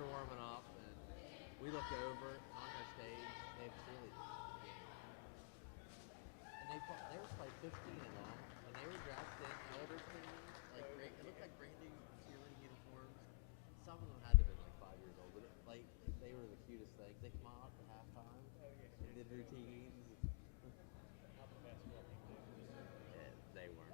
are warming up, and we look over on their stage. They have cheerleaders, and there was like 15 of them, and they were dressed in elders things, like great. It looked like brand new cheerleading uniforms. Some of them had to have been like 5 years old, but they were the cutest things. They come out at halftime and did routines. Yeah, they weren't.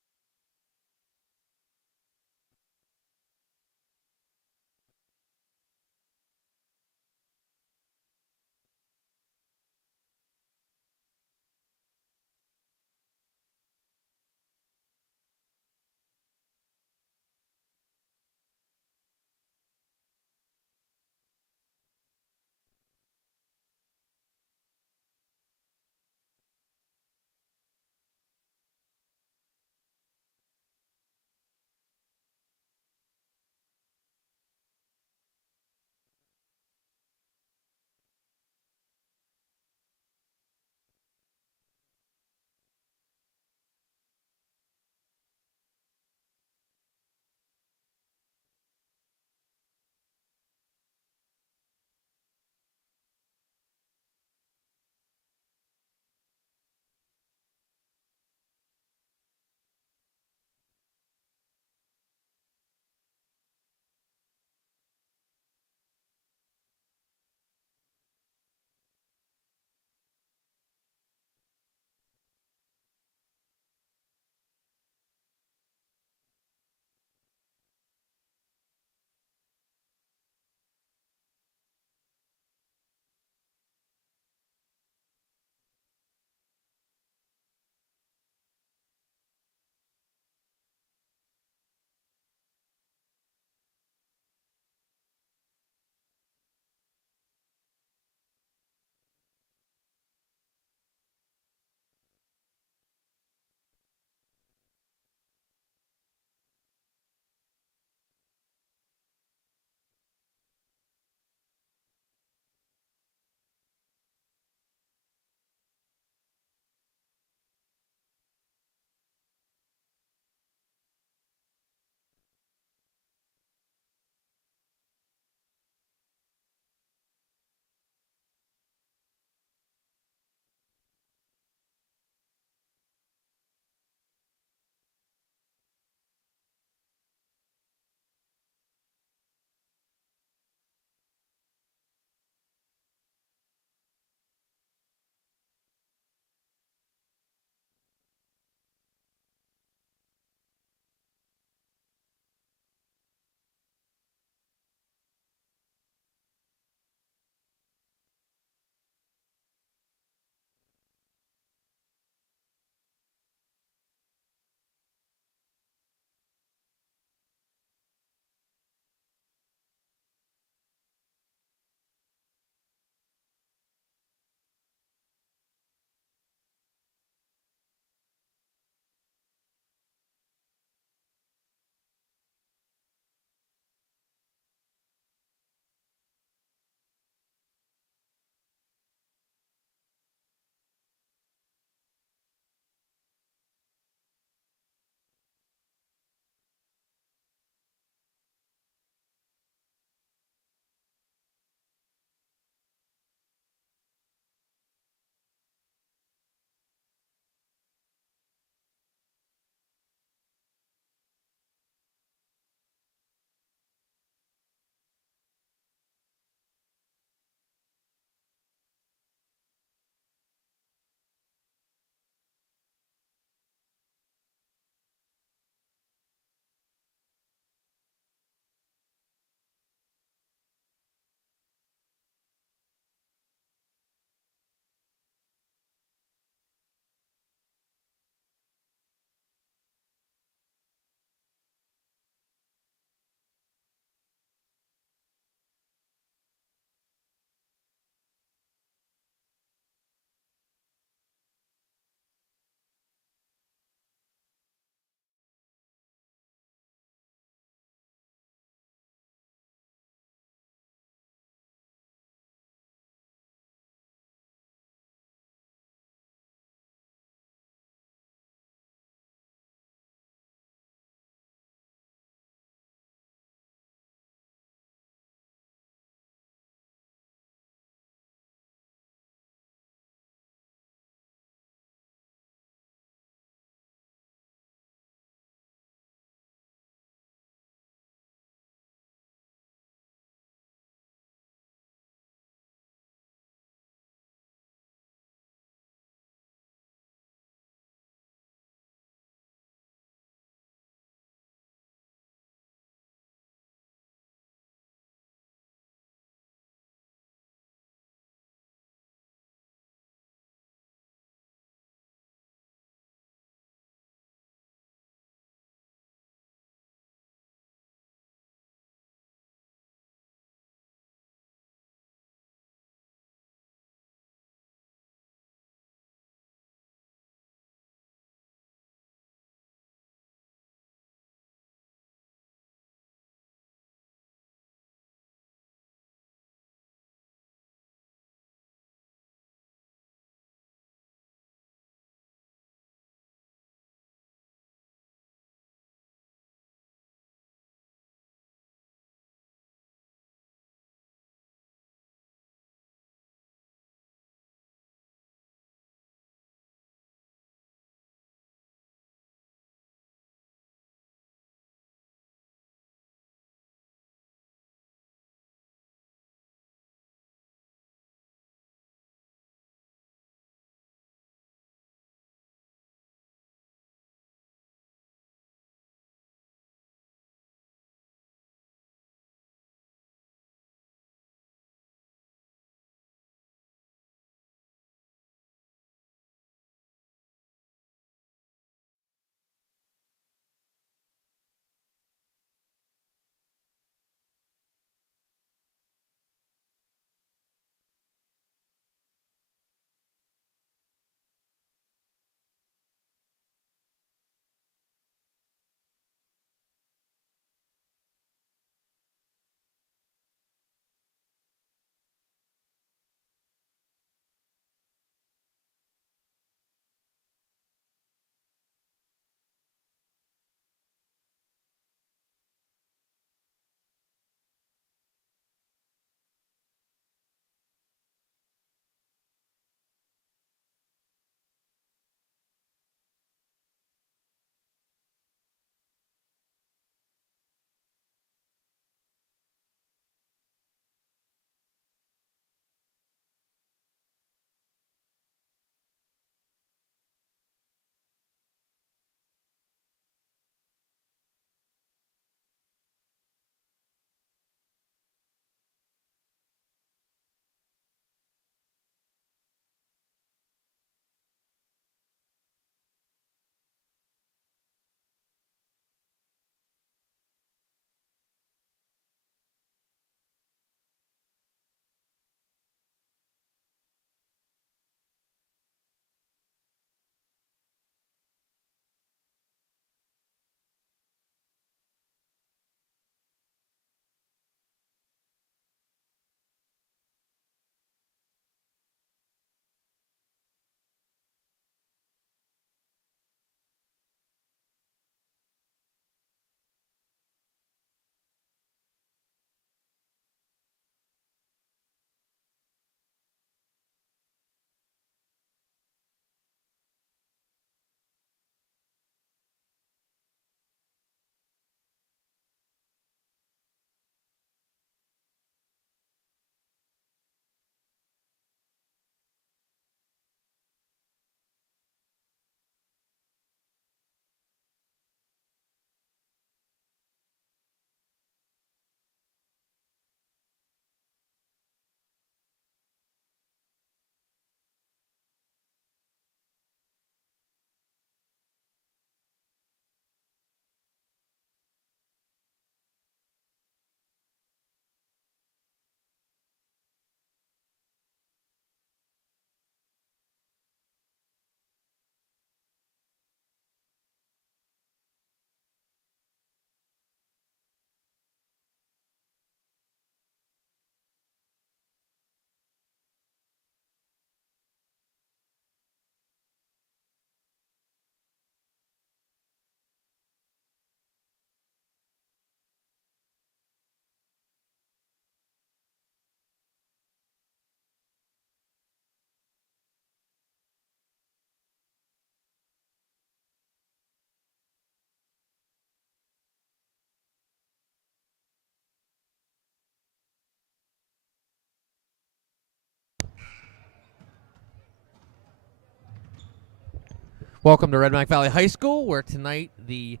Welcome to Redbank Valley High School, where tonight the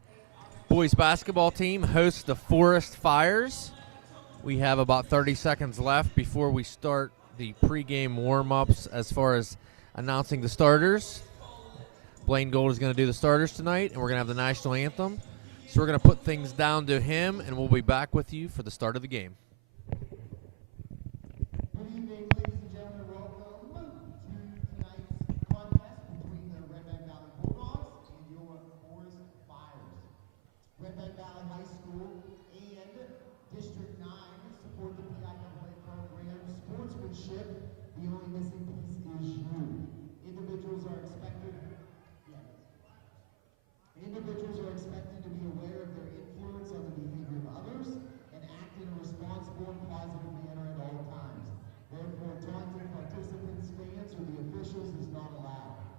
boys basketball team hosts the Forest Fires. We have about 30 seconds left before we start the pregame warm-ups as far as announcing the starters. Blaine Gold is going to do the starters tonight, and we're going to have the national anthem. So we're going to put things down to him, and we'll be back with you for the start of the game. Good evening, ladies and gentlemen. Welcome to tonight's contest between the Redbank Valley Bulldogs and your Forest Fires. Redbank Valley High School and District 9 support the PIAA program Sportsmanship. The only missing piece is you. Individuals are expected to be aware of their influence on the behavior of others and act in a responsible and positive manner at all times. Therefore, taunting participants, fans, or the officials is not allowed.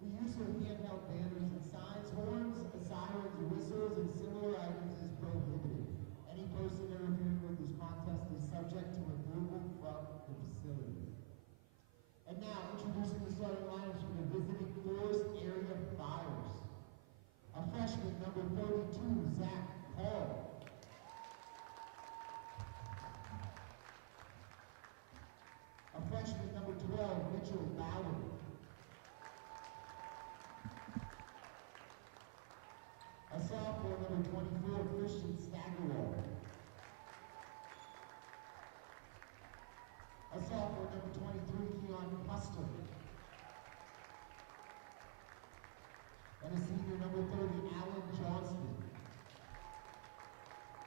The use of handheld banners and signs, horns, sirens, whistles, and similar items is prohibited. Any person interfering with this contest is subject to removal from the facility. And now, introducing the starting lineups for the visiting Forest Area Fires. A freshman, number 32, Zach Hall. A freshman, number 12, Mitchell Bauer. A sophomore, number 24, Christian Staggerwall. A sophomore, number 23, Keon Custer. And a senior, number 30, Alan Johnston.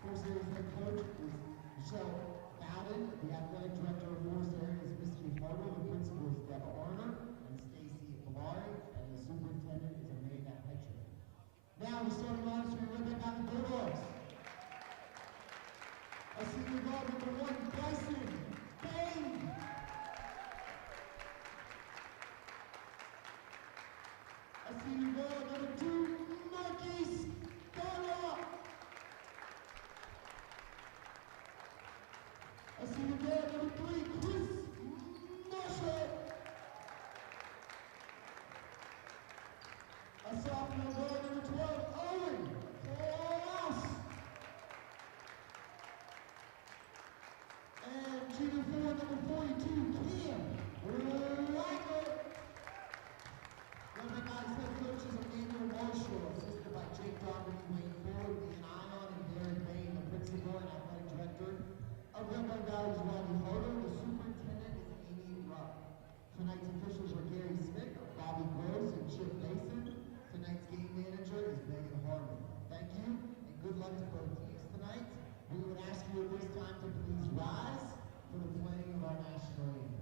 Forest Area's head coach is Michelle Bowden. The athletic director of Forest Area is Misty Hartle. The principal is Deb Arner and Stacy Blari. And the superintendent is Amanda Petcher. Now the starting lineups for Redbank Valley Bulldogs. A senior guard, number 1, Bryson Bain. A senior guard, number 2, Marquis Garra. A senior guard, number 3, Chris Marshall. A sophomore guard, number 12, Owen Klaus. And junior forward, number 42, Cam Lacker. Redbank Valley's head coaches Emmanuel Marshall, assisted by Jake Dougherty, Wayne Ford, Ian Ion, and Derek Bain, the principal and athletic director of Redbank Valley is Rodney Harder. The superintendent is Amy Rupp. Tonight's officials are Gary Smith, Bobby Gross, and Chip Mason. Tonight's game manager is Megan Harmon. Thank you, and good luck to both teams tonight. We would ask you at this time to please rise for the playing of our national anthem.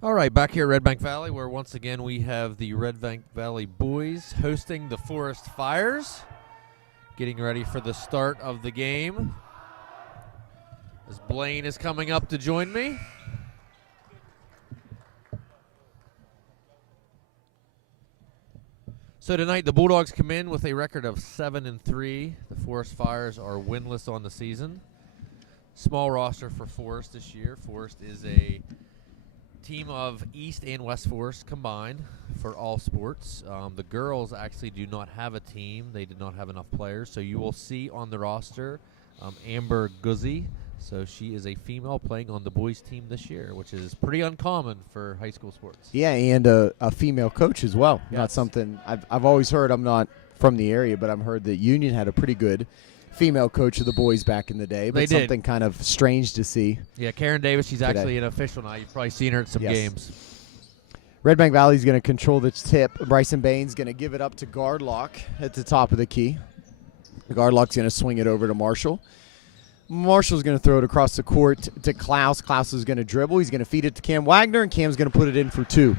All right, back here at Redbank Valley, where once again we have the Redbank Valley boys hosting the Forest Fires, getting ready for the start of the game. As Blaine is coming up to join me. So tonight the Bulldogs come in with a record of 7-3. The Forest Fires are winless on the season. Small roster for Forest this year. Forest is a team of East and West Forest combined for all sports. The girls actually do not have a team. They did not have enough players. So you will see on the roster Amber Guzzi. So she is a female playing on the boys team this year, which is pretty uncommon for high school sports. Yeah, and a female coach as well. Yes. Not something I've always heard. I'm not from the area, but I've heard that Union had a pretty good female coach of the boys back in the day. But They did. something kind of strange to see. Yeah, Karen Davis, she's Today. actually an official now. You've probably seen her at some Yes. games. Redbank Valley's going to control the tip. Bryson Bain's going to give it up to Gardlock at the top of the key. Gardlock's going to swing it over to Marshall. Marshall's going to throw it across the court to Klaus. Klaus is going to dribble. He's going to feed it to Cam Wagner, and Cam's going to put it in for two.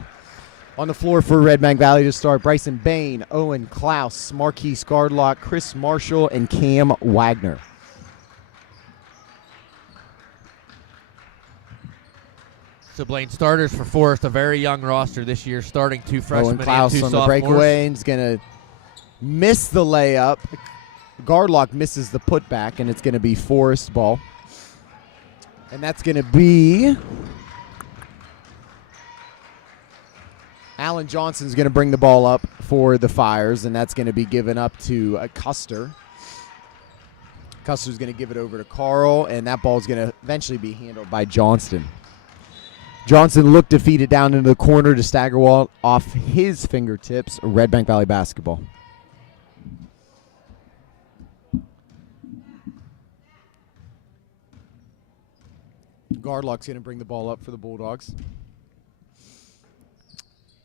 On the floor for Redbank Valley to start, Bryson Bain, Owen Klaus, Marquise Gardlock, Chris Marshall, and Cam Wagner. So Blaine, starters for Forest, a very young roster this year, starting two freshmen Owen Klaus and two on sophomores. the breakaway and is going to miss the layup. Gardlock misses the putback, and it's going to be Forest ball. And that's going to be Alan Johnson's going to bring the ball up for the Fires, and that's going to be given up to Custer. Custer's going to give it over to Carl, and that ball is going to eventually be handled by Johnston. Johnson looked to feed it down into the corner to Staggerwall off his fingertips. Redbank Valley basketball. Gardlock's going to bring the ball up for the Bulldogs.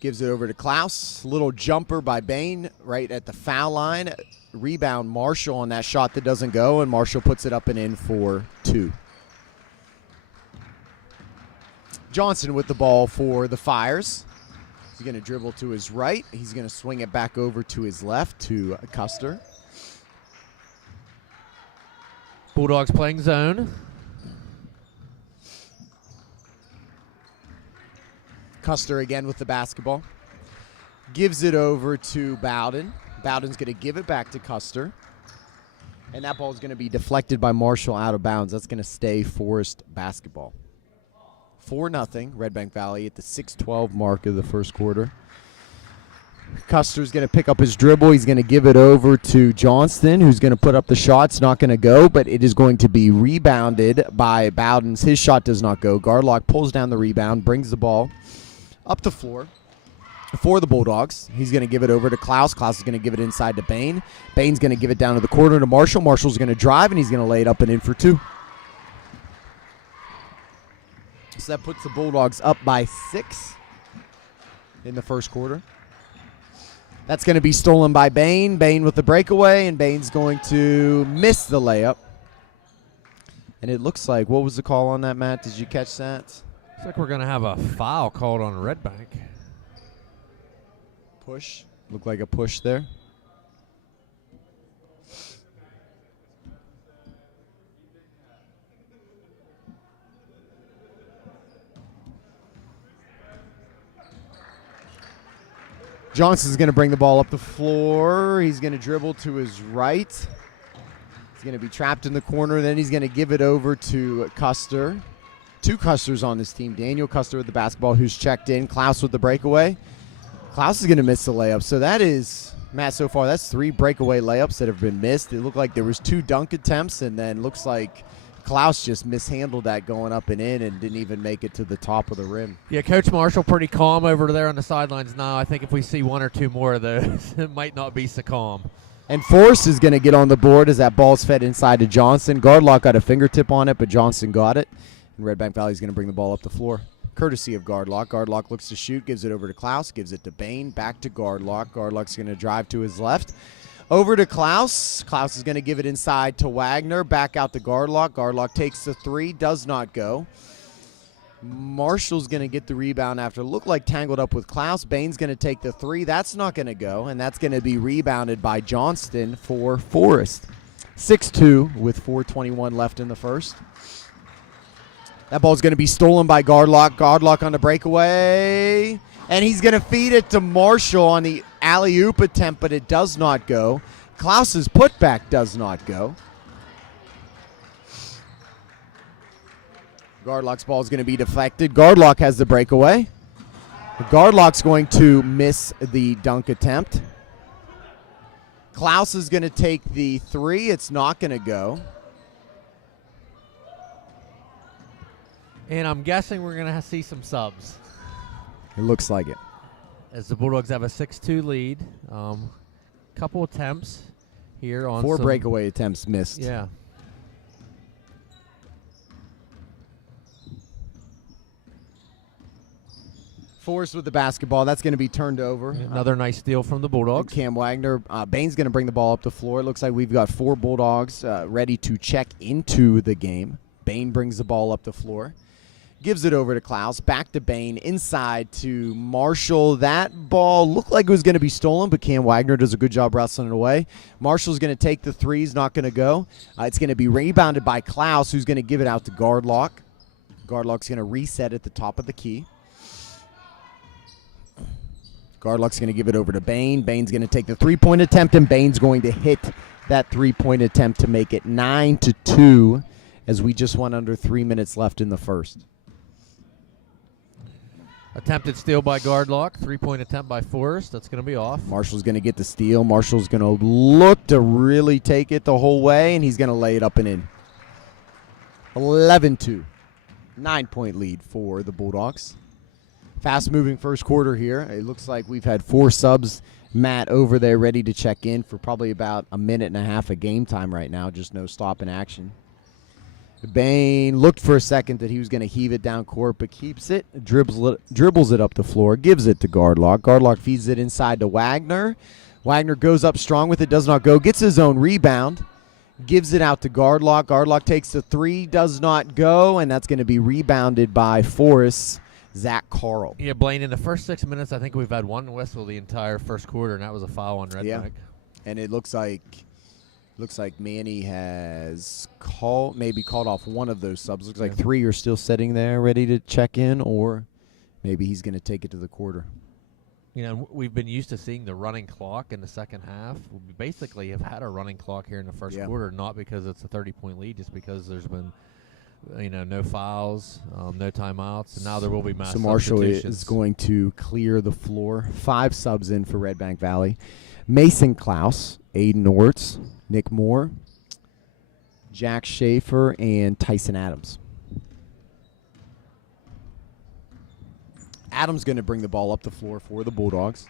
Gives it over to Klaus. Little jumper by Bain right at the foul line. Rebound Marshall on that shot that doesn't go, and Marshall puts it up and in for two. Johnson with the ball for the Fires. He's going to dribble to his right. He's going to swing it back over to his left to Custer. Bulldogs playing zone. Custer again with the basketball. Gives it over to Bowden. Bowden's going to give it back to Custer. And that ball is going to be deflected by Marshall out of bounds. That's going to stay Forest basketball. 4-0, Redbank Valley at the 6:12 mark of the first quarter. Custer's going to pick up his dribble. He's going to give it over to Johnston, who's going to put up the shot. It's not going to go, but it is going to be rebounded by Bowden's. His shot does not go. Gardlock pulls down the rebound, brings the ball up the floor for the Bulldogs. He's going to give it over to Klaus. Klaus is going to give it inside to Bain. Bain's going to give it down to the corner to Marshall. Marshall's going to drive, and he's going to lay it up and in for two. So that puts the Bulldogs up by 6 in the first quarter. That's going to be stolen by Bain. Bain with the breakaway, and Bain's going to miss the layup. And it looks like, what was the call on that, Matt? Did you catch that? Looks like we're going to have a foul called on Redbank. Push. Looked like a push there. Johnson's going to bring the ball up the floor. He's going to dribble to his right. He's going to be trapped in the corner. Then he's going to give it over to Custer. Two Custers on this team. Daniel Custer with the basketball, who's checked in. Klaus with the breakaway. Klaus is going to miss the layup. So that is, Matt, so far, that's 3 breakaway layups that have been missed. It looked like there was 2 dunk attempts, and then looks like Klaus just mishandled that going up and in and didn't even make it to the top of the rim. Yeah, Coach Marshall pretty calm over there on the sidelines now. I think if we see 1 or 2 more of those, it might not be so calm. And Forrest is going to get on the board as that ball's fed inside to Johnson. Gardlock got a fingertip on it, but Johnson got it. And Redbank Valley is going to bring the ball up the floor, courtesy of Gardlock. Gardlock looks to shoot, gives it over to Klaus, gives it to Bain, back to Gardlock. Gardlock's going to drive to his left. Over to Klaus. Klaus is going to give it inside to Wagner. Back out to Gardlock. Gardlock takes the 3, does not go. Marshall's going to get the rebound after it looked like tangled up with Klaus. Bain's going to take the 3. That's not going to go, and that's going to be rebounded by Johnston for Forest. 6-2 with 4:21 left in the first. That ball's going to be stolen by Gardlock. Gardlock on the breakaway. And he's going to feed it to Marshall on the alley-oop attempt, but it does not go. Klaus's putback does not go. Gardlock's ball is going to be deflected. Gardlock has the breakaway. Gardlock's going to miss the dunk attempt. Klaus is going to take the three. It's not going to go. And I'm guessing we're going to see some subs. It looks like it. As the Bulldogs have a 6-2 lead. Couple attempts here on 4 some breakaway attempts missed. Yeah. Forrest with the basketball. That's going to be turned over. Another nice steal from the Bulldogs. Cam Wagner. Bain's going to bring the ball up the floor. It looks like we've got 4 Bulldogs ready to check into the game. Bain brings the ball up the floor. Gives it over to Klaus. Back to Bain. Inside to Marshall. That ball looked like it was going to be stolen, but Cam Wagner does a good job wrestling it away. Marshall's going to take the three. He's not going to go. It's going to be rebounded by Klaus, who's going to give it out to Gardlock. Gardlock's going to reset at the top of the key. Gardlock's going to give it over to Bain. Bain's going to take the three-point attempt, and Bain's going to hit that three-point attempt to make it 9-2 as we just went under 3 minutes left in the first. Attempted steal by Gardlock. Three-point attempt by Forrest. That's going to be off. Marshall's going to get the steal. Marshall's going to look to really take it the whole way, and he's going to lay it up and in. 11-2. 9-point lead for the Bulldogs. Fast-moving first quarter here. It looks like we've had 4 subs. Matt over there ready to check in for probably about a minute and a half of game time right now. Just no stop in action. Bain looked for a second that he was going to heave it down court, but keeps it, dribbles it up the floor, gives it to Gardlock. Gardlock feeds it inside to Wagner. Wagner goes up strong with it, does not go, gets his own rebound, gives it out to Gardlock. Gardlock takes the three, does not go, and that's going to be rebounded by Forrest. Zach Carl. Yeah, Blaine, in the first 6 minutes, I think we've had one whistle the entire first quarter, and that was a foul on Redbank. Yeah. And it looks like Manny has called off one of those subs. Looks like 3 are still sitting there ready to check in, or maybe he's going to take it to the quarter. You know, we've been used to seeing the running clock in the second half. We basically have had a running clock here in the first quarter, not because it's a 30-point lead, just because there's been no fouls, no timeouts, and now there will be mass substitutions. So Marshall is going to clear the floor. 5 subs in for Redbank Valley. Mason Klaus, Aiden Orts, Nick Moore, Jack Schaefer, and Tyson Adams. Adams going to bring the ball up the floor for the Bulldogs.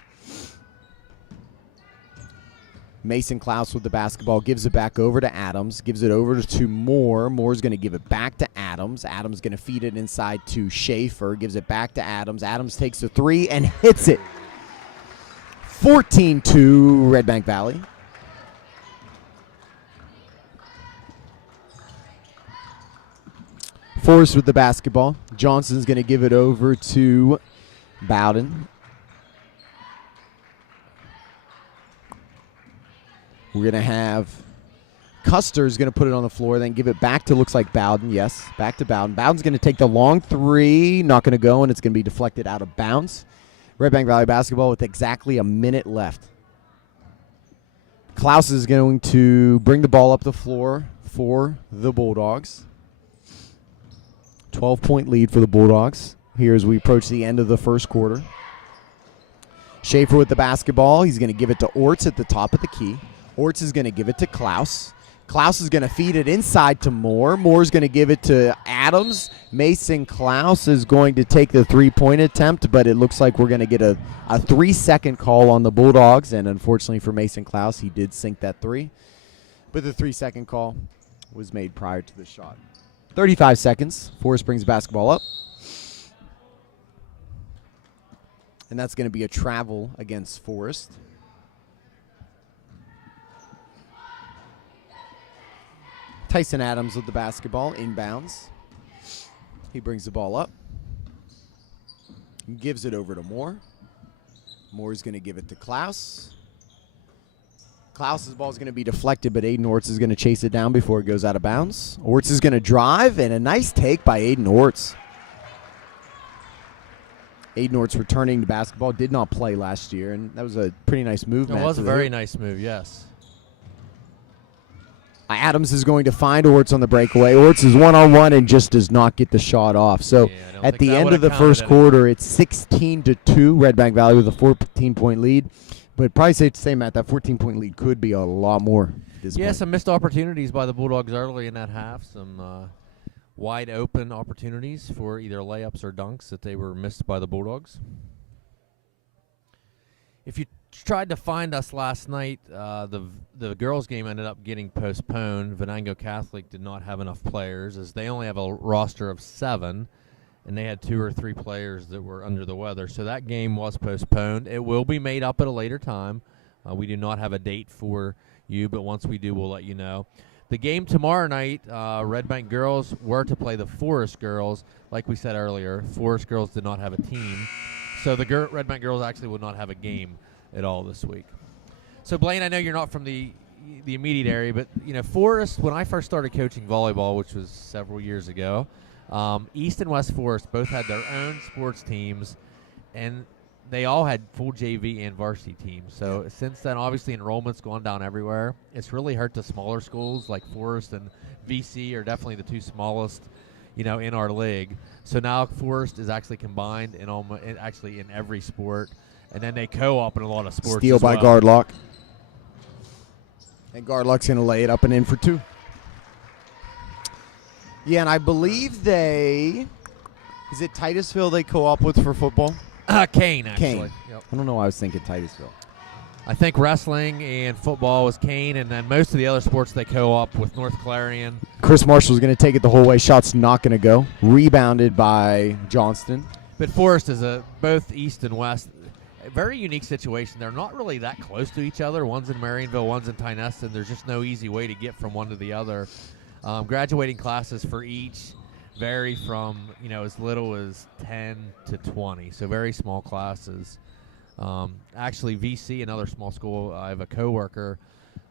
Mason Klaus with the basketball, gives it back over to Adams, gives it over to Moore. Moore's going to give it back to Adams. Adams going to feed it inside to Schaefer, gives it back to Adams. Adams takes the three and hits it. 14-2 Redbank Valley. Forrest with the basketball. Johnson's going to give it over to Bowden. We're going to have Custer's going to put it on the floor, then give it back to, looks like Bowden. Yes, back to Bowden. Bowden's going to take the long three. Not going to go, and it's going to be deflected out of bounds. Redbank Valley basketball with exactly a minute left. Klaus is going to bring the ball up the floor for the Bulldogs. 12-point lead for the Bulldogs here as we approach the end of the first quarter. Schaefer with the basketball. He's going to give it to Orts at the top of the key. Orts is going to give it to Klaus. Klaus is going to feed it inside to Moore. Moore's going to give it to Adams. Mason Klaus is going to take the three-point attempt, but it looks like we're going to get a 3-second call on the Bulldogs, and unfortunately for Mason Klaus, he did sink that three. But the 3-second call was made prior to the shot. 35 seconds. Forrest brings the basketball up. And that's going to be a travel against Forrest. Tyson Adams with the basketball, inbounds. He brings the ball up. Gives it over to Moore. Moore's going to give it to Klaus. Klaus's ball is going to be deflected, but Aiden Orts is going to chase it down before it goes out of bounds. Orts is going to drive, and a nice take by Aiden Orts. Aidenort's returning to basketball. Did not play last year, and that was a pretty nice move. It was a very nice move, yes. Adams is going to find Orts on the breakaway. Orts is one-on-one and just does not get the shot off. So at the end of the first quarter, it's 16-2. Redbank Valley with a 14-point lead. But probably safe to say, Matt, that 14-point lead could be a lot more this point. Some missed opportunities by the Bulldogs early in that half. Some wide open opportunities for either layups or dunks that they were missed by the Bulldogs. If you tried to find us last night, the girls' game ended up getting postponed. Venango Catholic did not have enough players, as they only have a roster of 7, and they had 2 or 3 players that were under the weather. So that game was postponed. It will be made up at a later time. We do not have a date for you, but once we do, we'll let you know. The game tomorrow night, Redbank girls were to play the Forest girls. Like we said earlier, Forest girls did not have a team. So the Redbank girls actually will not have a game at all this week. So, Blaine, I know you're not from the immediate area, but, Forest, when I first started coaching volleyball, which was several years ago, East and West Forest both had their own sports teams, and they all had full JV and varsity teams. So since then, obviously, enrollment's gone down everywhere. It's really hurt the smaller schools like Forest and VC are definitely the 2 smallest, in our league. So now Forest is actually combined in every sport, and then they co-op in a lot of sports. Steal by Gardlock. And Gardlock's going to lay it up and in for 2. Yeah, and I believe is it Titusville they co-op with for football? Kane, actually. Kane. Yep. I don't know why I was thinking Titusville. I think wrestling and football was Kane, and then most of the other sports they co-op with North Clarion. Chris Marshall's going to take it the whole way. Shot's not going to go. Rebounded by Johnston. But Forest is both East and West. A very unique situation. They're not really that close to each other. One's in Marionville, one's in Tyneston. There's just no easy way to get from one to the other. Graduating classes for each vary from, as little as 10 to 20, so very small classes. Actually, VC, another small school, I have a coworker.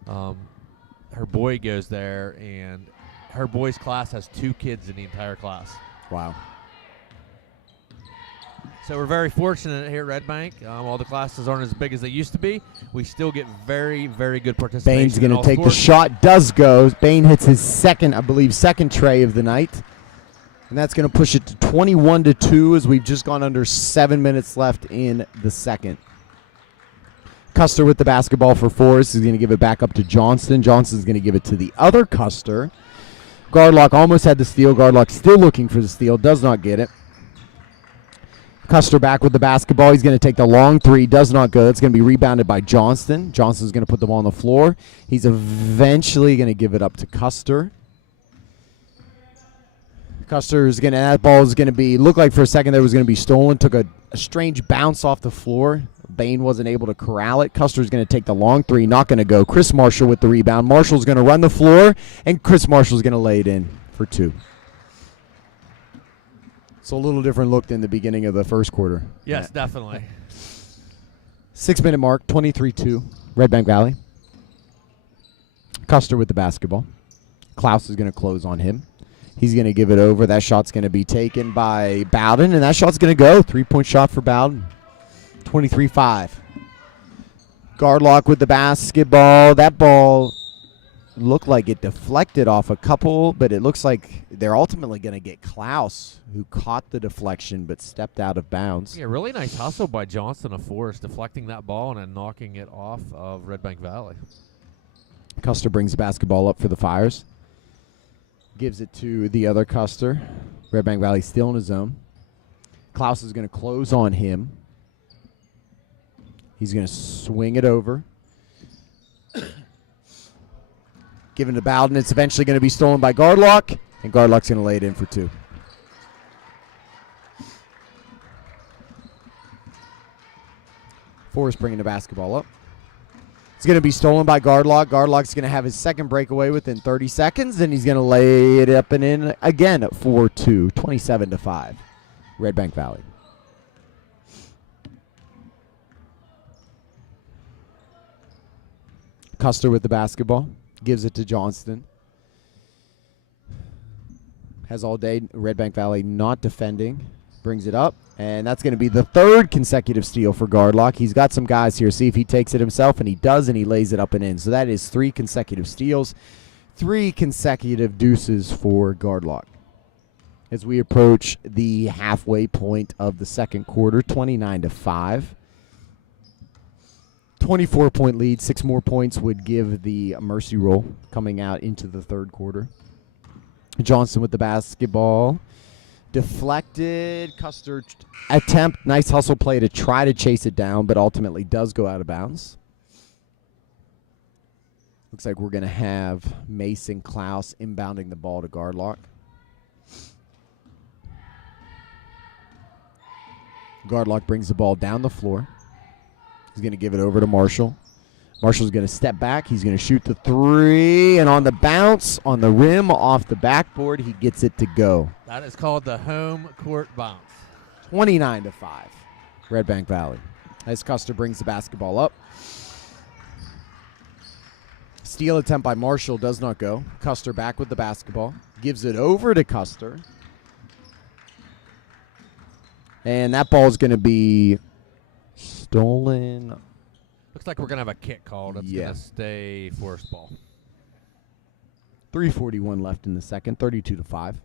Her boy goes there, and her boy's class has 2 kids in the entire class. Wow. So we're very fortunate here at Redbank. All the classes aren't as big as they used to be. We still get very, very good participation. Bain's going to take the shot. Does go. Bain hits his second tray of the night. And that's going to push it to 21-2 as we've just gone under 7 minutes left in the second. Custer with the basketball for Forest is going to give it back up to Johnston. Johnston's going to give it to the other Custer. Gardlock almost had the steal. Gardlock still looking for the steal. Does not get it. Custer back with the basketball. He's going to take the long 3. Does not go. It's going to be rebounded by Johnston. Johnston's going to put the ball on the floor. He's eventually going to give it up to Custer. That ball is going to be, looked like for a second there was going to be stolen. Took a strange bounce off the floor. Bain wasn't able to corral it. Custer's going to take the long 3. Not going to go. Chris Marshall with the rebound. Marshall's going to run the floor, and Chris Marshall's going to lay it in for 2. It's a little different look than the beginning of the first quarter. Yes, definitely. 6-minute mark, 23-2, Redbank Valley. Custer with the basketball. Klaus is going to close on him. He's going to give it over. That shot's going to be taken by Bowden, and that shot's going to go. 3-point shot for Bowden. 23-5. Gardlock with the basketball. That ball looked like it deflected off a couple, but it looks like they're ultimately going to get Klaus, who caught the deflection but stepped out of bounds. Yeah, really nice hustle by Johnston of Forest, deflecting that ball and then knocking it off of Redbank Valley. Custer brings the basketball up for the Fires. Gives it to the other Custer. Redbank Valley still in his zone. Klaus is going to close on him. He's going to swing it over. Given to Bowden. It's eventually going to be stolen by Gardlock, and Gardlock's going to lay it in for 2. Forrest bringing the basketball up. It's going to be stolen by Gardlock. Gardlock's going to have his second breakaway within 30 seconds, and he's going to lay it up and in again for 2, 27-5. Redbank Valley. Custer with the basketball. Gives it to Johnston. Has all day. Redbank Valley not defending. Brings it up, and that's going to be the third consecutive steal for Gardlock. He's got some guys here. See if he takes it himself, and he does, and he lays it up and in. So that is 3 consecutive steals, 3 consecutive deuces for Gardlock. As we approach the halfway point of the second quarter, 29-5. 24-point lead. 6 more points would give the mercy roll coming out into the third quarter. Johnston with the basketball. Deflected. Custer attempt. Nice hustle play to try to chase it down, but ultimately does go out of bounds. Looks like we're going to have Mason Klaus inbounding the ball to Gardlock. Gardlock brings the ball down the floor. He's going to give it over to Marshall. Marshall's going to step back. He's going to shoot the 3, and on the bounce, on the rim, off the backboard, he gets it to go. That is called the home court bounce. 29-5, Redbank Valley. As Custer brings the basketball up. Steal attempt by Marshall does not go. Custer back with the basketball. Gives it over to Custer. And that ball is going to be stolen. Looks like we're going to have a kick called. It's going to stay Forest ball. 3:41 left in the second, 32-5.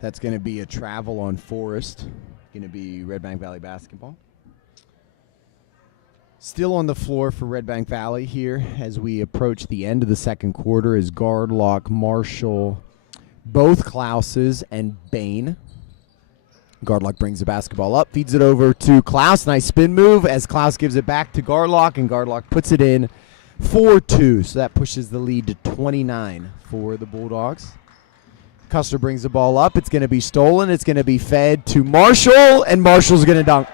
That's going to be a travel on Forest. Going to be Redbank Valley basketball. Still on the floor for Redbank Valley here as we approach the end of the second quarter is Gardlock, Marshall, both Klauses, and Bain. Gardlock brings the basketball up, feeds it over to Klaus. Nice spin move as Klaus gives it back to Gardlock, and Gardlock puts it in 4-2. So that pushes the lead to 29 for the Bulldogs. Custer brings the ball up. It's going to be stolen. It's going to be fed to Marshall, and Marshall's going to dunk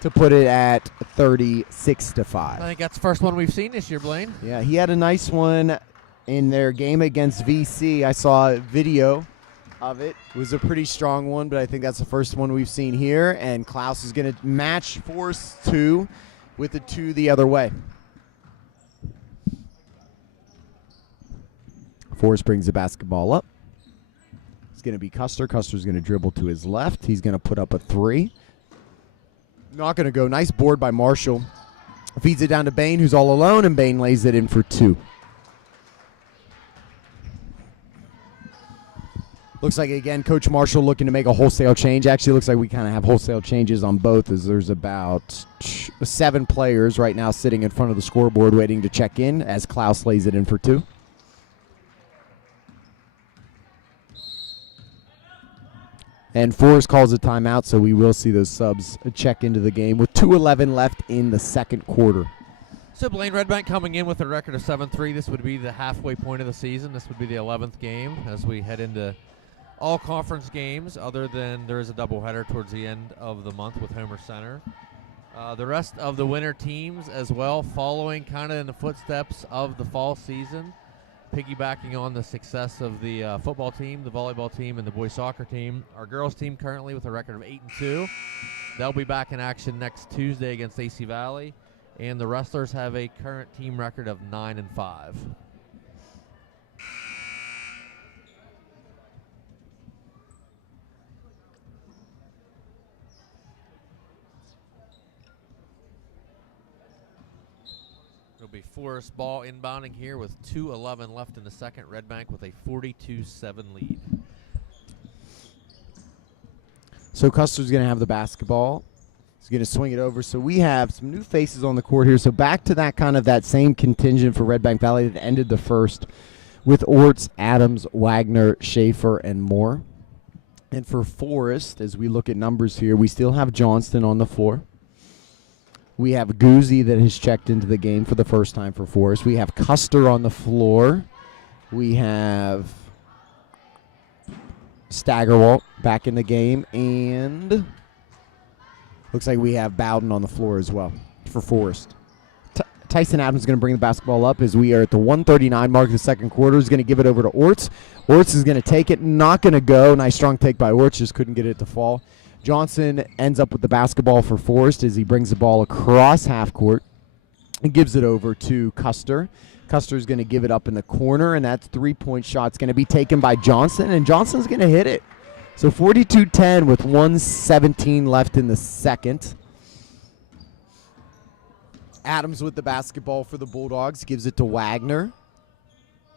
to put it at 36-5. I think that's the first one we've seen this year, Blaine. Yeah, he had a nice one in their game against VC. I saw a video of it. It was a pretty strong one, but I think that's the first one we've seen here, and Klaus is going to match Force 2 with a 2 the other way. Forrest brings the basketball up. It's going to be Custer. Custer's going to dribble to his left. He's going to put up a 3. Not going to go. Nice board by Marshall. Feeds it down to Bain, who's all alone, and Bain lays it in for 2. Looks like, again, Coach Marshall looking to make a wholesale change. Actually, looks like we kind of have wholesale changes on both, as there's about 7 players right now sitting in front of the scoreboard waiting to check in as Klaus lays it in for 2. And Forrest calls a timeout, so we will see those subs check into the game with 2:11 left in the second quarter. So Blaine, Redbank coming in with a record of 7-3. This would be the halfway point of the season. This would be the 11th game as we head into all conference games, other than there is a doubleheader towards the end of the month with Homer Center. The rest of the winter teams as well, following kind of in the footsteps of the fall season, piggybacking on the success of the football team, the volleyball team, and the boys soccer team. Our girls team currently with a record of 8-2. They'll be back in action next Tuesday against AC Valley. And the wrestlers have a current team record of 9-5. It'll be Forest ball inbounding here with 2:11 left in the second. Redbank with a 42-7 lead. So Custer's going to have the basketball. He's going to swing it over. So we have some new faces on the court here. So back to that kind of that same contingent for Redbank Valley that ended the first with Orts, Adams, Wagner, Schaefer, and Moore. And for Forest, as we look at numbers here, we still have Johnston on the floor. We have Guzzi that has checked into the game for the first time for Forest. We have Custer on the floor. We have Staggerwalt back in the game. And looks like we have Bowden on the floor as well for Forest. Tyson Adams is going to bring the basketball up as we are at the 1:39 mark of the second quarter. He's going to give it over to Orts. Orts is going to take it, not going to go. Nice strong take by Orts, just couldn't get it to fall. Johnson ends up with the basketball for Forrest as he brings the ball across half court and gives it over to Custer. Custer's going to give it up in the corner, and that three-point shot's going to be taken by Johnson, and Johnson's going to hit it. So 42-10 with 1:17 left in the second. Adams with the basketball for the Bulldogs, gives it to Wagner.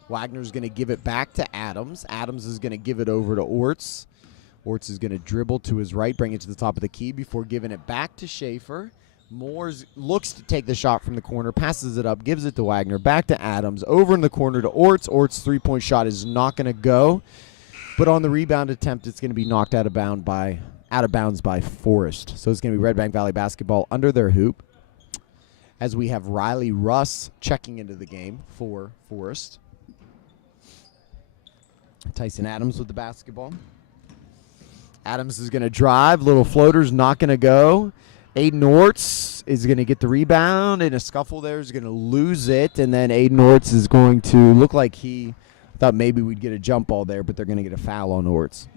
Wagner's going to give it back to Adams. Adams is going to give it over to Orts. Orts is going to dribble to his right, bring it to the top of the key before giving it back to Schaefer. Moores looks to take the shot from the corner, passes it up, gives it to Wagner, back to Adams, over in the corner to Orts. Orts' three-point shot is not going to go, but on the rebound attempt, it's going to be knocked out of bounds by Forrest. So it's going to be Redbank Valley basketball under their hoop, as we have Riley Russ checking into the game for Forrest. Tyson Adams with the basketball. Adams is going to drive. Little floater's not going to go. Aiden Orts is going to get the rebound. In a scuffle there, is going to lose it. And then Aiden Orts is going to look like he thought maybe we'd get a jump ball there, but they're going to get a foul on Orts.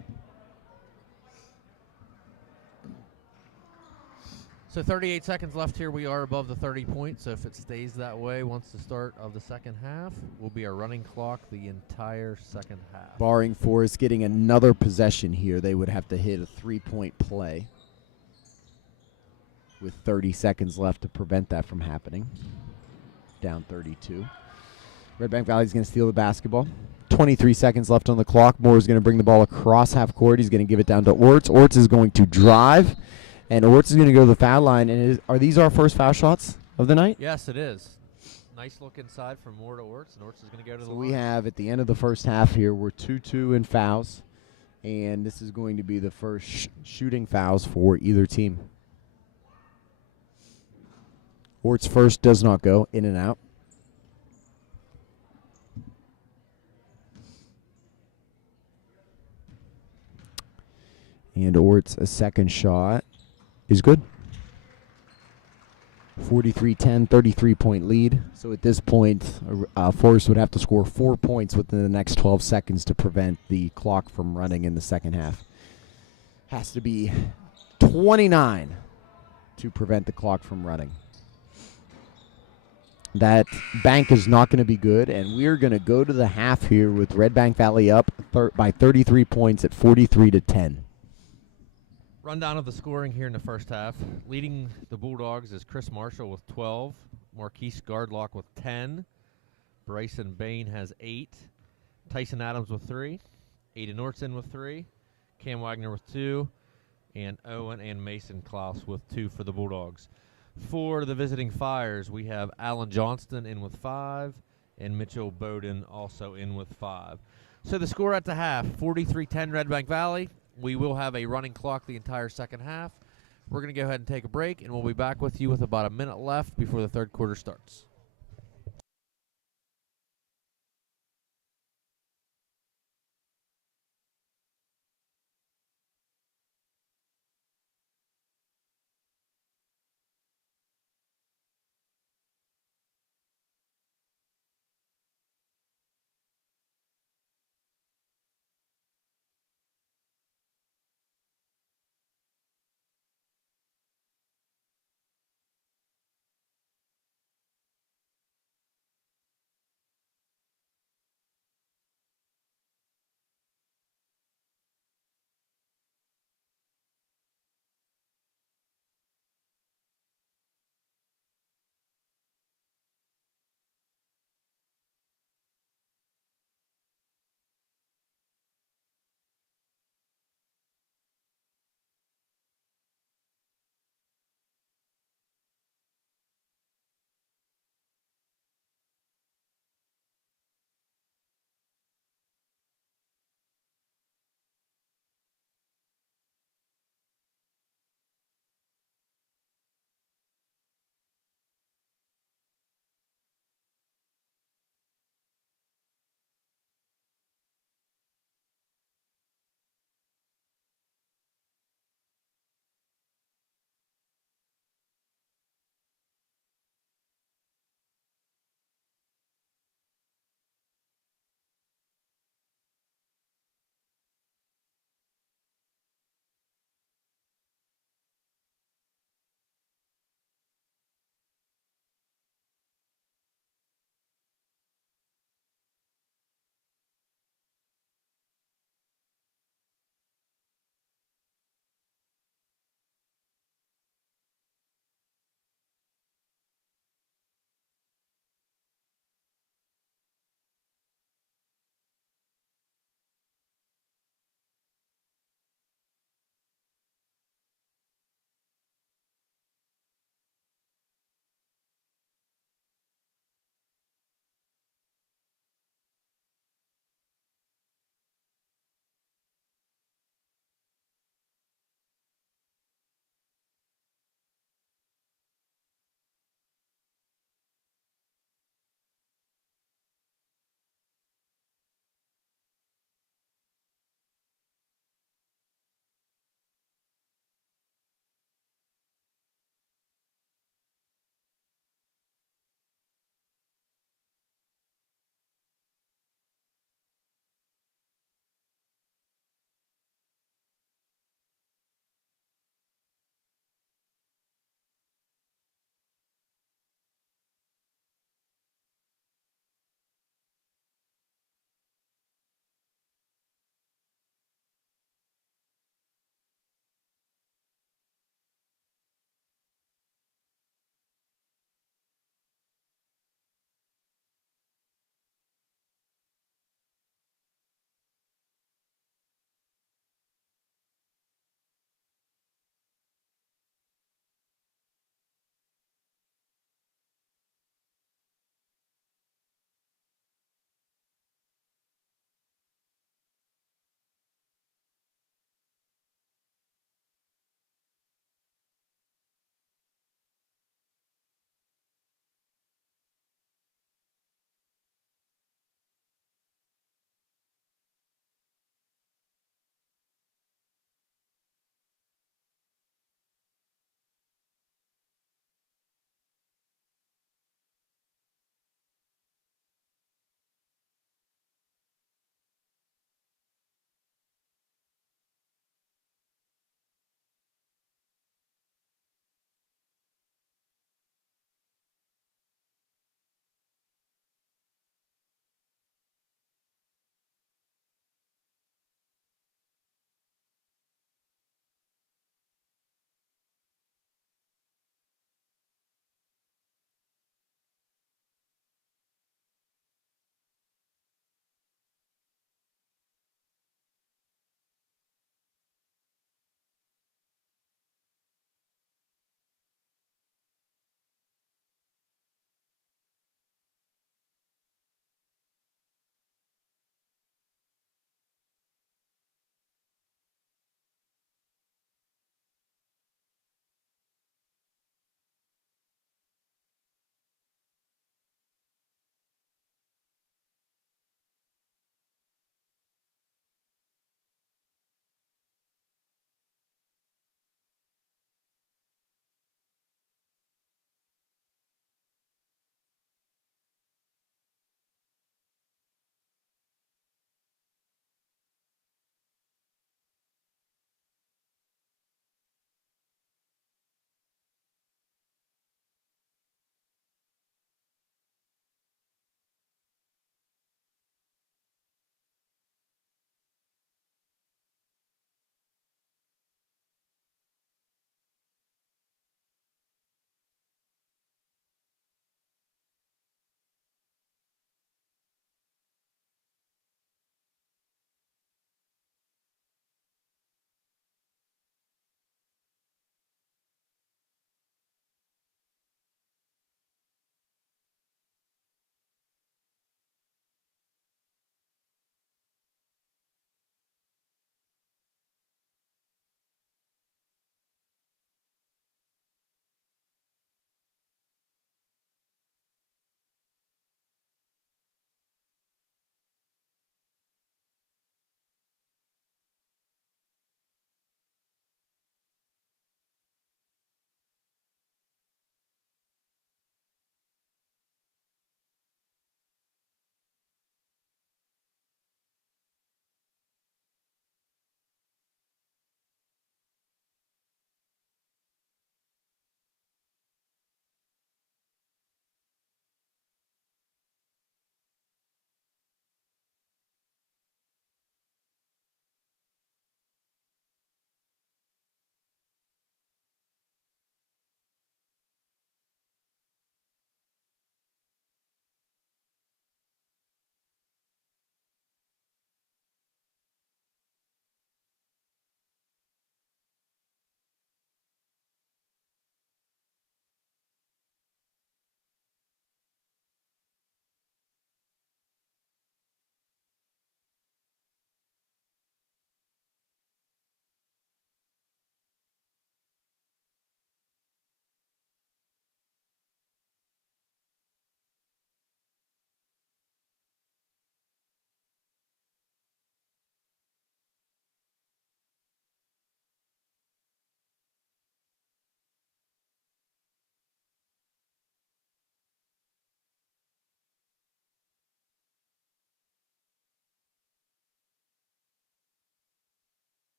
So 38 seconds left here. We are above the 30 points. So if it stays that way once the start of the second half, will be a running clock the entire second half. Barring Forrest getting another possession here, they would have to hit a three-point play with 30 seconds left to prevent that from happening. Down 32. Redbank Valley is going to steal the basketball. 23 seconds left on the clock. Moore is going to bring the ball across half court. He's going to give it down to Orts. Orts is going to drive. And Orts is going to go to the foul line. And are these our first foul shots of the night? Yes, it is. Nice look inside from Moore to Orts, and Orts is going to go to the line. We have, at the end of the first half here, we're 2-2 in fouls. And this is going to be the first shooting fouls for either team. Orts first does not go, in and out. And Orts, a second shot is good. 43-10, 33-point lead. So at this point, Forrest would have to score 4 points within the next 12 seconds to prevent the clock from running in the second half. Has to be 29 to prevent the clock from running. That bank is not going to be good, and we're going to go to the half here with Redbank Valley up by 33 points at 43-10. Rundown of the scoring here in the first half. Leading the Bulldogs is Chris Marshall with 12. Marquise Gardlock with 10. Bryson Bain has 8. Tyson Adams with 3. Aiden Ortson with 3. Cam Wagner with 2. And Owen and Mason Klaus with 2 for the Bulldogs. For the visiting Fires, we have Alan Johnston in with 5. And Mitchell Bowden also in with 5. So the score at the half, 43-10 Redbank Valley. We will have a running clock the entire second half. We're going to go ahead and take a break, and we'll be back with you with about a minute left before the third quarter starts.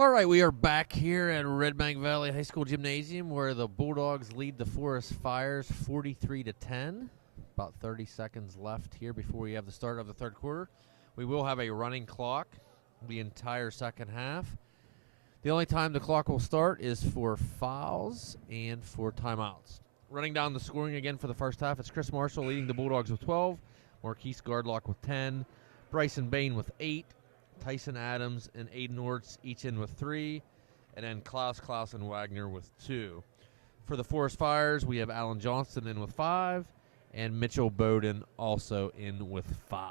All right, we are back here at Redbank Valley High School Gymnasium where the Bulldogs lead the Forest Fires 43-10. About 30 seconds left here before we have the start of the third quarter. We will have a running clock the entire second half. The only time the clock will start is for fouls and for timeouts. Running down the scoring again for the first half, it's Chris Marshall leading the Bulldogs with 12, Marquise Gardlock with 10, Bryson Bain with 8, Tyson Adams and Aiden Orts each in with 3, and then Klaus and Wagner with 2. For the Forest Fires, we have Alan Johnston in with 5, and Mitchell Bowden also in with 5.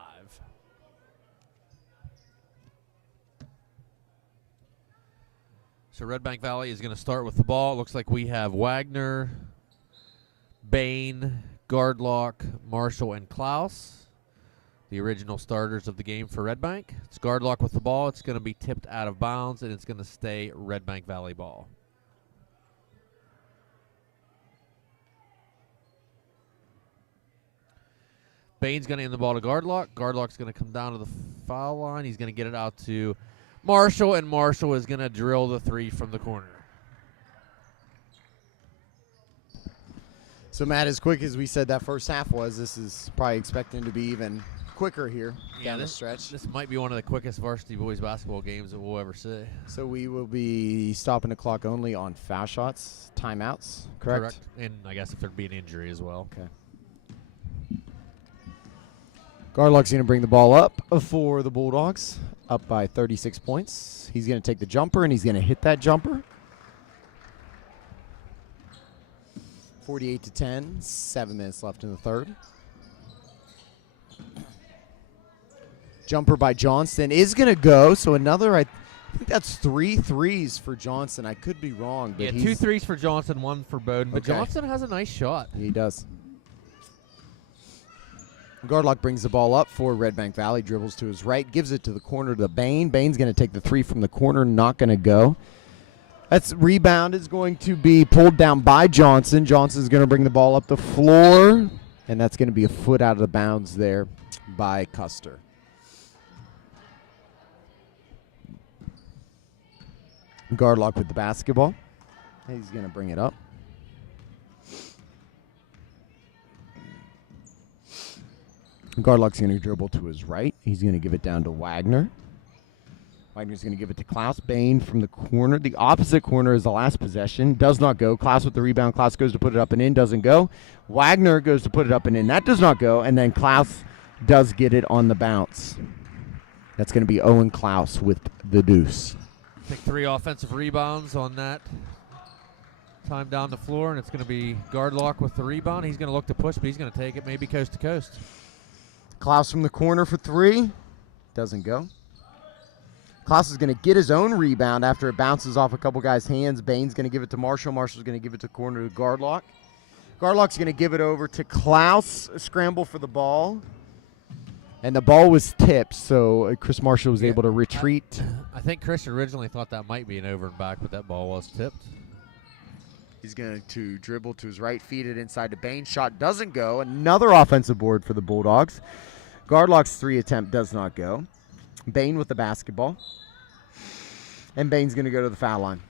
So Redbank Valley is going to start with the ball. It looks like we have Wagner, Bain, Gardlock, Marshall, and Klaus, the original starters of the game for Redbank. It's Gardlock with the ball. It's going to be tipped out of bounds, and it's going to stay Redbank Valley ball. Bain's going to end the ball to Gardlock. Gardlock's going to come down to the foul line. He's going to get it out to Marshall, and Marshall is going to drill the 3 from the corner. So, Matt, as quick as we said that first half was, this is probably expecting to be even quicker here down the stretch. This might be one of the quickest varsity boys basketball games that we'll ever see. So we will be stopping the clock only on foul shots, timeouts, correct? And I guess if there'd be an injury as well. Okay. Gardlock's going to bring the ball up for the Bulldogs, up by 36 points. He's going to take the jumper, and he's going to hit that jumper. 48-10, 7 minutes left in the third. Jumper by Johnston is going to go, so another, I think that's 3 threes for Johnston. I could be wrong. But yeah, 2 threes for Johnston, 1 for Bowden. But okay. Johnston has a nice shot. He does. Gardlock brings the ball up for Redbank Valley, dribbles to his right, gives it to the corner to Bain. Bain's going to take the 3 from the corner, not going to go. That's rebound is going to be pulled down by Johnson. Johnson's going to bring the ball up the floor, and that's going to be a foot out of the bounds there by Custer. Gardlock with the basketball. He's going to bring it up. Gardlock's going to dribble to his right. He's going to give it down to Wagner. Wagner's going to give it to Klaus. Bain from the corner. The opposite corner is the last possession. Does not go. Klaus with the rebound. Klaus goes to put it up and in. Doesn't go. Wagner goes to put it up and in. That does not go. And then Klaus does get it on the bounce. That's going to be Owen Klaus with the deuce. I think 3 offensive rebounds on that time down the floor, and it's going to be Gardlock with the rebound. He's going to look to push, but he's going to take it maybe coast to coast. Klaus from the corner for 3. Doesn't go. Klaus is going to get his own rebound after it bounces off a couple guys' hands. Bain's going to give it to Marshall. Marshall's going to give it to corner to Gardlock. Gardlock's going to give it over to Klaus. Scramble for the ball. And the ball was tipped, so Chris Marshall was able to retreat. I think Chris originally thought that might be an over and back, but that ball was tipped. He's going to dribble to his right, feed it inside to Bain. Shot doesn't go. Another offensive board for the Bulldogs. Gardlock's 3 attempt does not go. Bain with the basketball. And Bain's going to go to the foul line.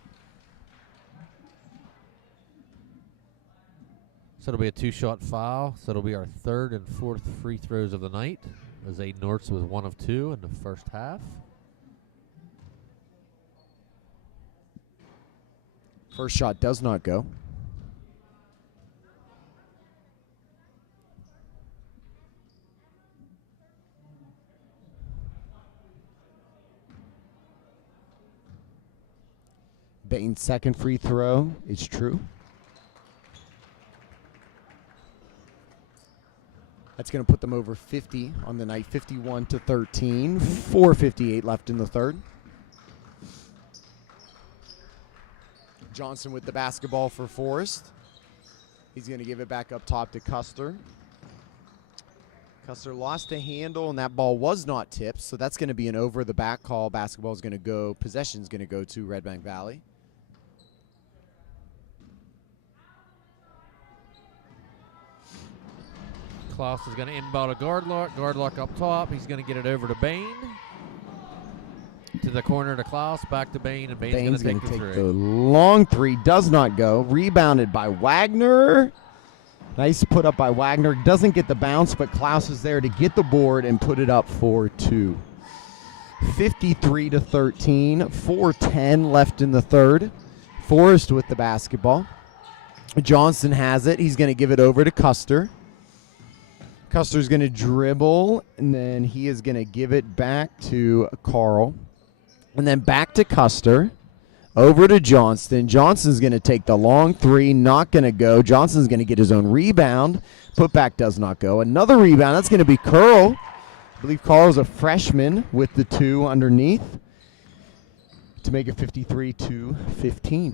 So it'll be a 2-shot foul. So it'll be our 3rd and 4th free throws of the night, as Aiden Orts was 1 of 2 in the first half. First shot does not go. Bain's second free throw is true. That's going to put them over 50 on the night, 51-13. 4:58 left in the third. Johnson with the basketball for Forrest. He's going to give it back up top to Custer. Custer lost a handle, and that ball was not tipped, so that's going to be an over-the-back call. Basketball is going to go, possession is going to go to Redbank Valley. Klaus is going to inbound to Gardlock. Gardlock up top. He's going to get it over to Bain. To the corner to Klaus, back to Bain, and Bain's Bain's going going to to take take the the three. long three. Does not go. Rebounded by Wagner. Nice put up by Wagner. Doesn't get the bounce, but Klaus is there to get the board and put it up for 2. 53-13. 4:10 left in the third. Forrest with the basketball. Johnson has it. He's going to give it over to Custer. Custer's going to dribble, and then he is going to give it back to Carl. And then back to Custer. Over to Johnston. Johnston's going to take the long three. Not going to go. Johnston's going to get his own rebound. Putback does not go. Another rebound. That's going to be Curl. I believe Carl's a freshman with the 2 underneath to make it 53-15.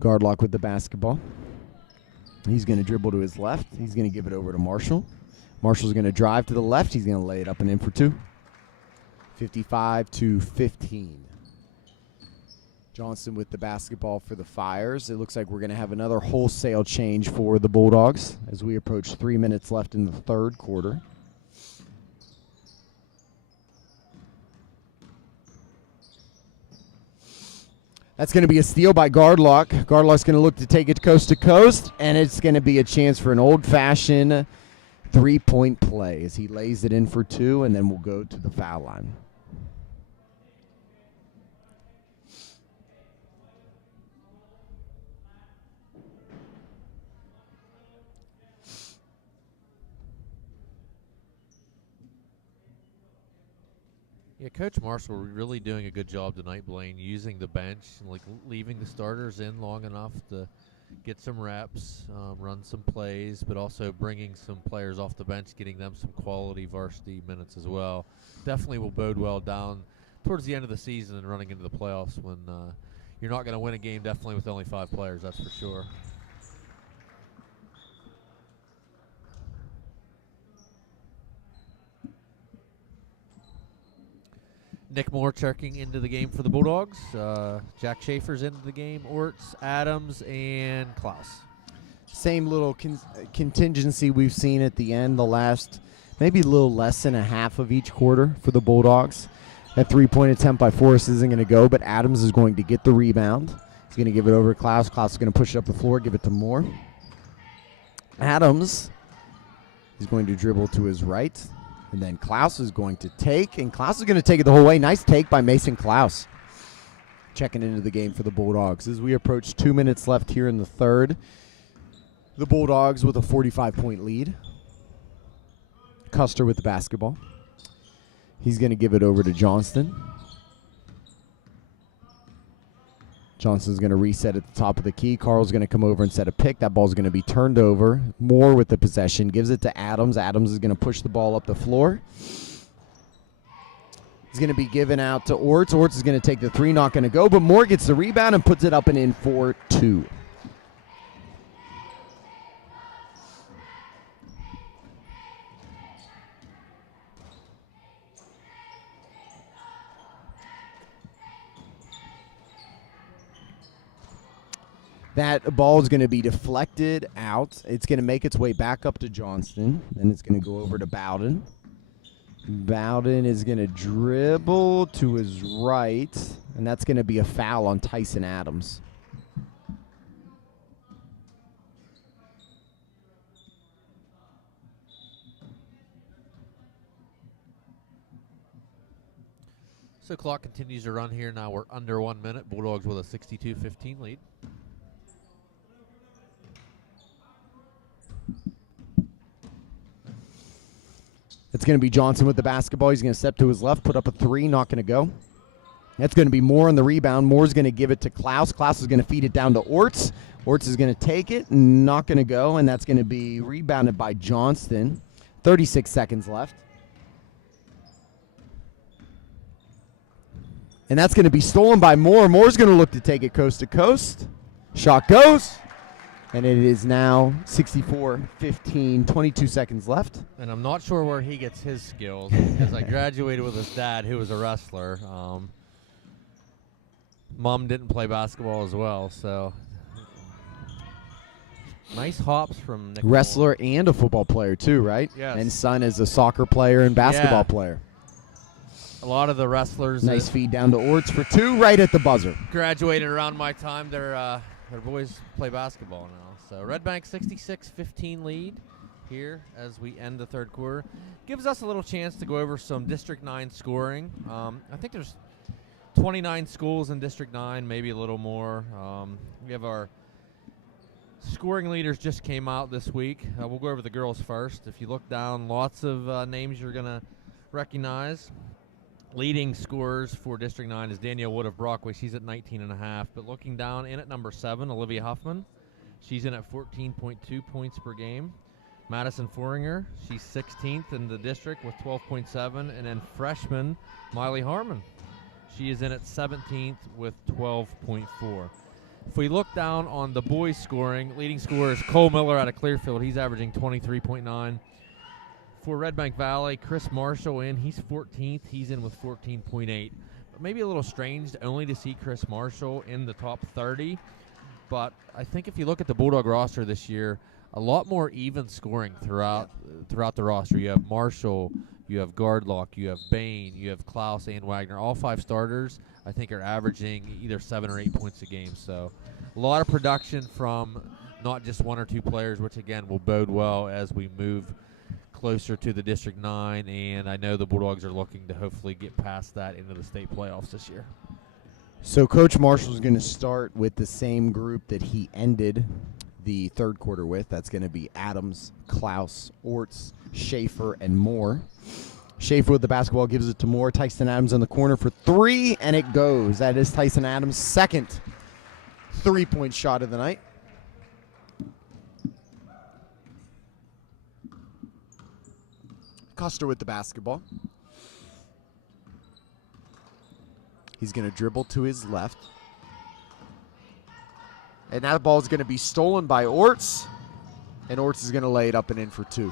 Gardlock with the basketball. He's going to dribble to his left. He's going to give it over to Marshall. Marshall's going to drive to the left. He's going to lay it up and in for 2. 55-15. Johnston with the basketball for the Fires. It looks like we're going to have another wholesale change for the Bulldogs as we approach 3 minutes left in the third quarter. That's going to be a steal by Gardlock. Gardlock's going to look to take it coast to coast, and it's going to be a chance for an old-fashioned three-point play as he lays it in for 2, and then we'll go to the foul line. Yeah, Coach Marshall really doing a good job tonight, Blaine, using the bench and like leaving the starters in long enough to get some reps, run some plays, but also bringing some players off the bench, getting them some quality varsity minutes as well. Definitely will bode well down towards the end of the season and running into the playoffs when you're not going to win a game definitely with only 5 players, that's for sure. Nick Moore checking into the game for the Bulldogs. Jack Schaefer's into the game. Orts, Adams, and Klaus. Same little contingency we've seen at the end, the last maybe a little less than a half of each quarter for the Bulldogs. That three-point attempt by Forrest isn't going to go, but Adams is going to get the rebound. He's going to give it over to Klaus. Klaus is going to push it up the floor, give it to Moore. Adams is going to dribble to his right. And then Klaus is going to take, and Klaus is going to take it the whole way. Nice take by Mason Klaus. Checking into the game for the Bulldogs. As we approach 2 minutes left here in the third, the Bulldogs with a 45-point lead. Custer with the basketball. He's going to give it over to Johnston. Johnston's going to reset at the top of the key. Carl's going to come over and set a pick. That ball's going to be turned over. Moore with the possession. Gives it to Adams. Adams is going to push the ball up the floor. He's going to be given out to Orts. Orts is going to take the 3. Not going to go, but Moore gets the rebound and puts it up and in for 2. That ball is going to be deflected out. It's going to make its way back up to Johnston. Then it's going to go over to Bowden. Bowden is going to dribble to his right, and that's going to be a foul on Tyson Adams. So clock continues to run here. Now we're under 1 minute. Bulldogs with a 62-15 lead. It's going to be Johnson with the basketball. He's going to step to his left, put up a 3, not going to go. That's going to be Moore on the rebound. Moore's going to give it to Klaus. Klaus is going to feed it down to Orts. Orts is going to take it, not going to go, and that's going to be rebounded by Johnston. 36 seconds left. And that's going to be stolen by Moore. Moore's going to look to take it coast to coast. Shot goes. And it is now 64-15, 22 seconds left. And I'm not sure where he gets his skills because I graduated with his dad, who was a wrestler. Mom didn't play basketball as well, so Nice hops from Nick Wrestler and a football player too, right? Yes. And son is a soccer player and basketball player. A lot of the wrestlers Nice feed down to Orts for 2 right at the buzzer. graduated around my time. Their boys play basketball now. So Redbank 66-15 lead here as we end the third quarter. Gives us a little chance to go over some District 9 scoring. I think there's 29 schools in District 9, maybe a little more. We have our scoring leaders just came out this week. We'll go over the girls first. If you look down, lots of names you're going to recognize. Leading scorers for District 9 is Danielle Wood of Brockway. She's at 19.5. But looking down in at number 7, Olivia Huffman. She's in at 14.2 points per game. Madison Foringer, she's 16th in the district with 12.7. And then freshman Miley Harmon. She is in at 17th with 12.4. If we look down on the boys scoring, leading scorer is Cole Miller out of Clearfield. He's averaging 23.9. For Redbank Valley, Chris Marshall he's 14th. He's in with 14.8. But maybe a little strange only to see Chris Marshall in the top 30. But I think if you look at the Bulldog roster this year, a lot more even scoring throughout the roster. You have Marshall, you have Gardlock, you have Bain, you have Klaus and Wagner. All 5 starters, I think, are averaging either 7 or 8 points a game. So a lot of production from not just 1 or 2 players, which, again, will bode well as we move closer to the District 9, and I know the Bulldogs are looking to hopefully get past that into the state playoffs this year. So Coach Marshall's going to start with the same group that he ended the third quarter with. That's going to be Adams, Klaus, Orts, Schaefer, and Moore. Schaefer with the basketball gives it to Moore. Tyson Adams in the corner for 3, and it goes. That is Tyson Adams' second 3-point shot of the night. Custer with the basketball. He's going to dribble to his left. And that ball is going to be stolen by Orts. And Orts is going to lay it up and in for 2.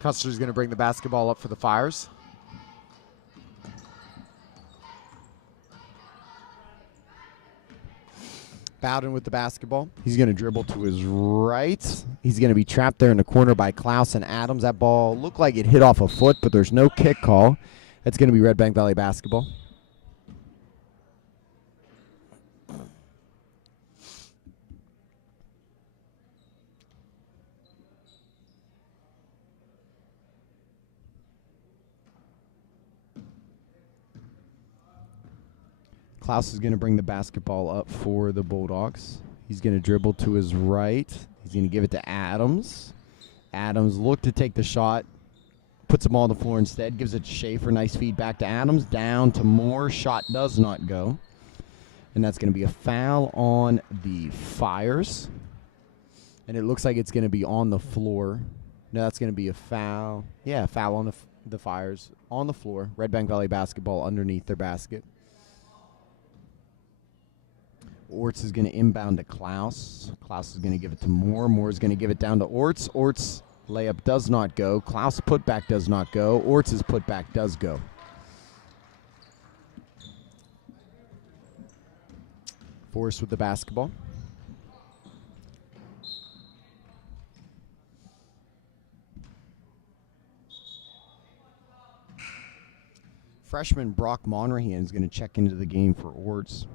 Custer is going to bring the basketball up for the Fires. Bowden with the basketball. He's going to dribble to his right. He's going to be trapped there in the corner by Klaus and Adams. That ball looked like it hit off a foot, but there's no kick call. That's going to be Redbank Valley basketball. Klaus is going to bring the basketball up for the Bulldogs. He's going to dribble to his right. He's going to give it to Adams. Adams looked to take the shot, puts the ball on the floor instead, gives it to Schaefer. Nice feed back to Adams. Down to Moore. Shot does not go. And that's going to be a foul on the Fires. And it looks like it's going to be on the floor. No, that's going to be a foul. Yeah, a foul on the Fires on the floor. Redbank Valley basketball underneath their basket. Orts is going to inbound to Klaus. Klaus is going to give it to Moore. Moore is going to give it down to Orts. Orts' layup does not go. Klaus' putback does not go. Orts' putback does go. Forrest with the basketball. Freshman Brock Monrahan is going to check into the game for Orts.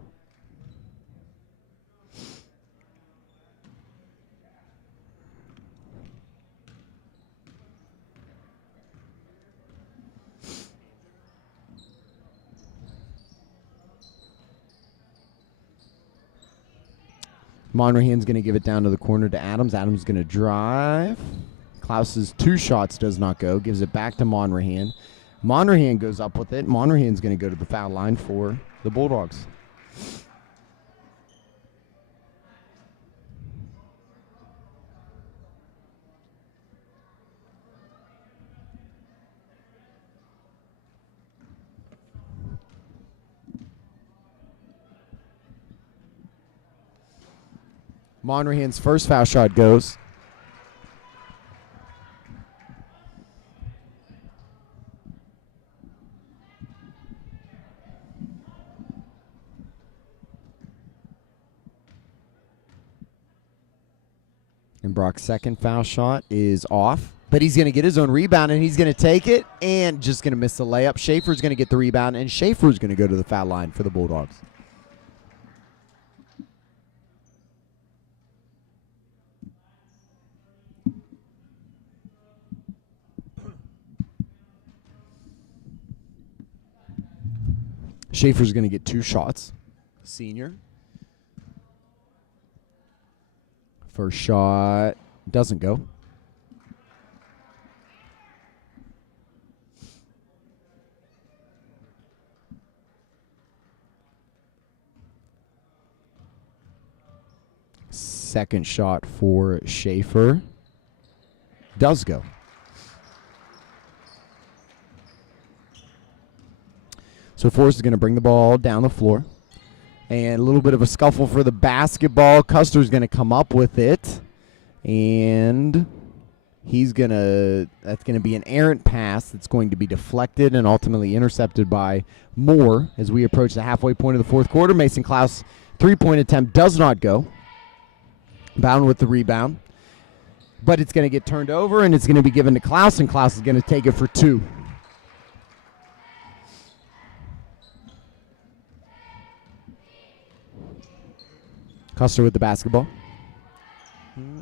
Monrahan's going to give it down to the corner to Adams. Adams going to drive. Klaus's 2 shots does not go. Gives it back to Monrahan. Monrahan goes up with it. Monrahan's going to go to the foul line for the Bulldogs. Monrahan's first foul shot goes. And Brock's second foul shot is off. But he's going to get his own rebound, and he's going to take it and just going to miss the layup. Schaefer's going to get the rebound, and Schaefer's going to go to the foul line for the Bulldogs. Schaefer's going to get 2 shots. Senior. First shot doesn't go. Second shot for Schaefer does go. So Forrest is going to bring the ball down the floor. And a little bit of a scuffle for the basketball. Custer's going to come up with it. And that's going to be an errant pass that's going to be deflected and ultimately intercepted by Moore as we approach the halfway point of the fourth quarter. Mason Klaus' three-point attempt does not go. Bowden with the rebound. But it's going to get turned over, and it's going to be given to Klaus, and Klaus is going to take it for 2. Custer with the basketball.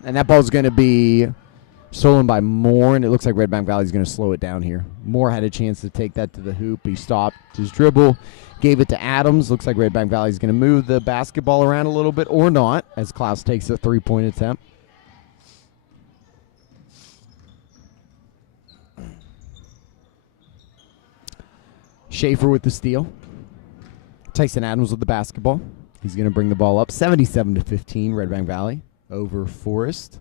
And that ball's going to be stolen by Moore, and it looks like Redbank Valley is going to slow it down here. Moore had a chance to take that to the hoop. He stopped his dribble, gave it to Adams. Looks like Redbank Valley is going to move the basketball around a little bit, or not, as Klaus takes a three-point attempt. Schaefer with the steal. Tyson Adams with the basketball. He's going to bring the ball up 77-15, Redbank Valley over Forest.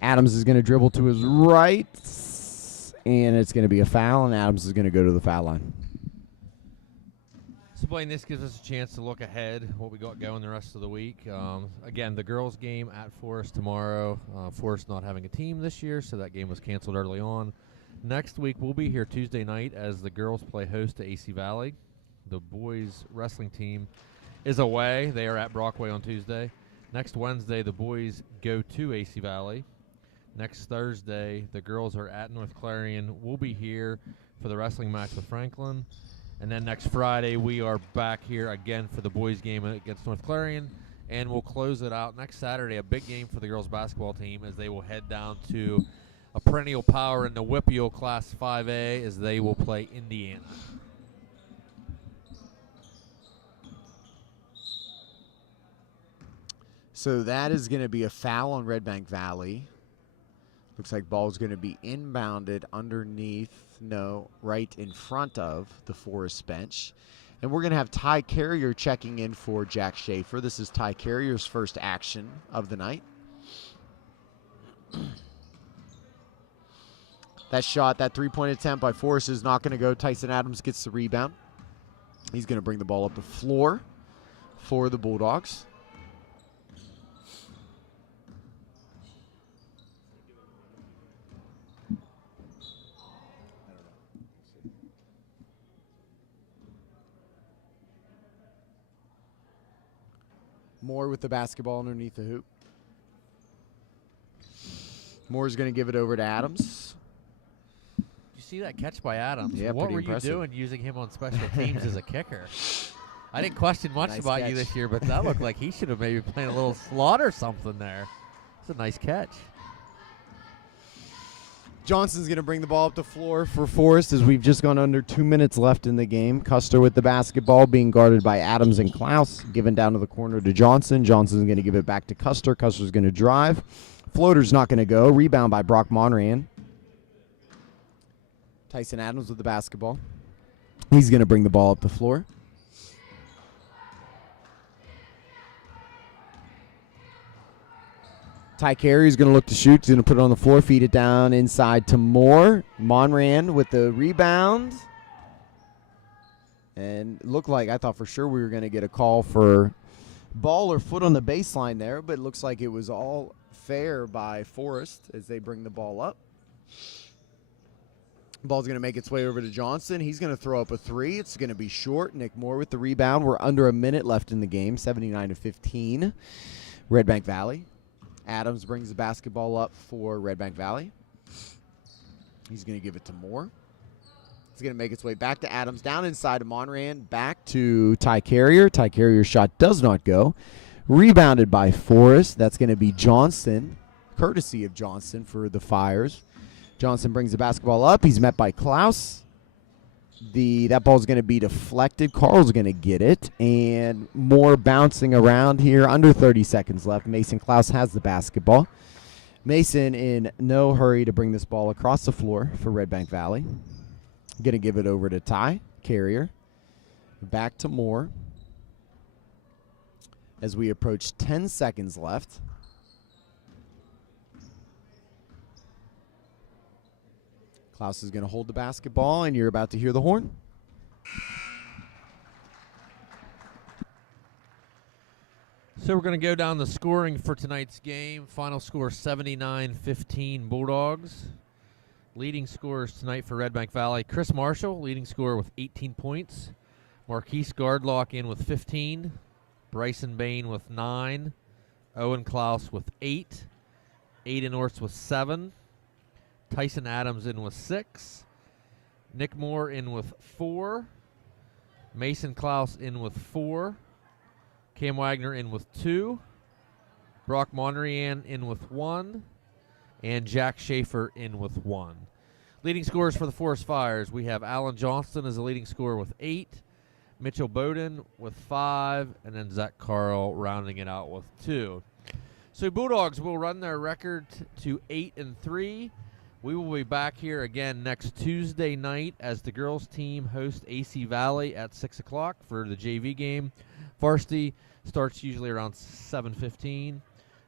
Adams is going to dribble to his right, and it's going to be a foul, and Adams is going to go to the foul line. So, Blaine, this gives us a chance to look ahead, what we got going the rest of the week. Again, the girls' game at Forest tomorrow. Forest not having a team this year, so that game was canceled early on. Next week, we'll be here Tuesday night as the girls play host to AC Valley. The boys' wrestling team is away. They are at Brockway on Tuesday. Next Wednesday, the boys go to AC Valley. Next Thursday, the girls are at North Clarion. We'll be here for the wrestling match with Franklin. And then next Friday, we are back here again for the boys' game against North Clarion. And we'll close it out next Saturday, a big game for the girls' basketball team as they will head down to a perennial power in the WPIAL Class 5A as they will play Indiana. So that is going to be a foul on Redbank Valley. Looks like ball's going to be inbounded underneath, right in front of the Forest bench. And we're going to have Ty Carrier checking in for Jack Schaefer. This is Ty Carrier's first action of the night. That shot, that three-point attempt by Forrest is not going to go. Tyson Adams gets the rebound. He's going to bring the ball up the floor for the Bulldogs. Moore with the basketball underneath the hoop. Moore's going to give it over to Adams. You see that catch by Adams? Yeah, what pretty were impressive. you doing using him on special teams as a kicker? I didn't question much Nice about you catch. this year, but that looked like he should have maybe played a little slot or something there. It's a nice catch. Johnson's going to bring the ball up the floor for Forest as we've just gone under 2 minutes left in the game. Custer with the basketball being guarded by Adams and Klaus. Given down to the corner to Johnson. Johnson's going to give it back to Custer. Custer's going to drive. Floater's not going to go. Rebound by Brock Monran. Tyson Adams with the basketball. He's going to bring the ball up the floor. Ty Carey's going to look to shoot. He's going to put it on the floor, feed it down inside to Moore. Monran with the rebound. And it looked like, I thought for sure we were going to get a call for ball or foot on the baseline there, but it looks like it was all fair by Forest as they bring the ball up. Ball's going to make its way over to Johnson. He's going to throw up a three. It's going to be short. Nick Moore with the rebound. We're under a minute left in the game, 79-15. Redbank Valley. Adams brings the basketball up for Redbank Valley. He's going to give it to Moore. It's going to make its way back to Adams, down inside to Monran, back to Ty Carrier. Ty Carrier's shot does not go. Rebounded by Forrest. That's going to be Johnson, courtesy of Johnson for the Fires. Johnson brings the basketball up. He's met by Klaus. That ball's going to be deflected. Carl's going to get it. And Moore bouncing around here. Under 30 seconds left. Mason Klaus has the basketball. Mason in no hurry to bring this ball across the floor for Redbank Valley. Going to give it over to Ty Carrier. Back to Moore. As we approach 10 seconds left. Klaus is going to hold the basketball, and you're about to hear the horn. So we're going to go down the scoring for tonight's game. Final score 79-15 Bulldogs. Leading scorers tonight for Redbank Valley, Chris Marshall, leading scorer with 18 points. Marquise Gardlock in with 15. Bryson Bain with 9. Owen Klaus with 8. Aiden Orts with 7. Tyson Adams in with 6. Nick Moore in with 4. Mason Klaus in with 4. Cam Wagner in with 2. Brock Monrian in with 1. And Jack Schaefer in with 1. Leading scorers for the Forest Fires, we have Alan Johnston as the leading scorer with 8. Mitchell Bowden with 5. And then Zach Carl rounding it out with 2. So Bulldogs will run their record to 8-3. We will be back here again next Tuesday night as the girls team host AC Valley at 6 o'clock for the JV game. Varsity starts usually around 7:15.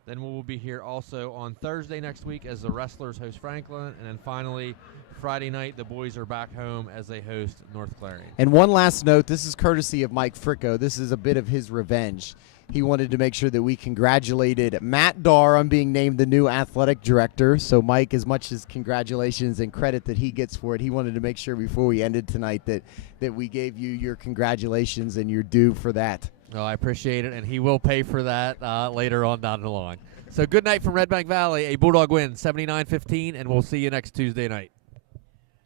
Then we will be here also on Thursday next week as the Wrestlers host Franklin. And then finally, Friday night, the boys are back home as they host North Clarion. And one last note, this is courtesy of Mike Fricko. This is a bit of his revenge. He wanted to make sure that we congratulated Matt Darr on being named the new athletic director. So, Mike, as much as congratulations and credit that he gets for it, he wanted to make sure before we ended tonight that we gave you your congratulations and your due for that. Well, I appreciate it, and he will pay for that later on down the line. So good night from Redbank Valley. A Bulldog win, 79-15, and we'll see you next Tuesday night.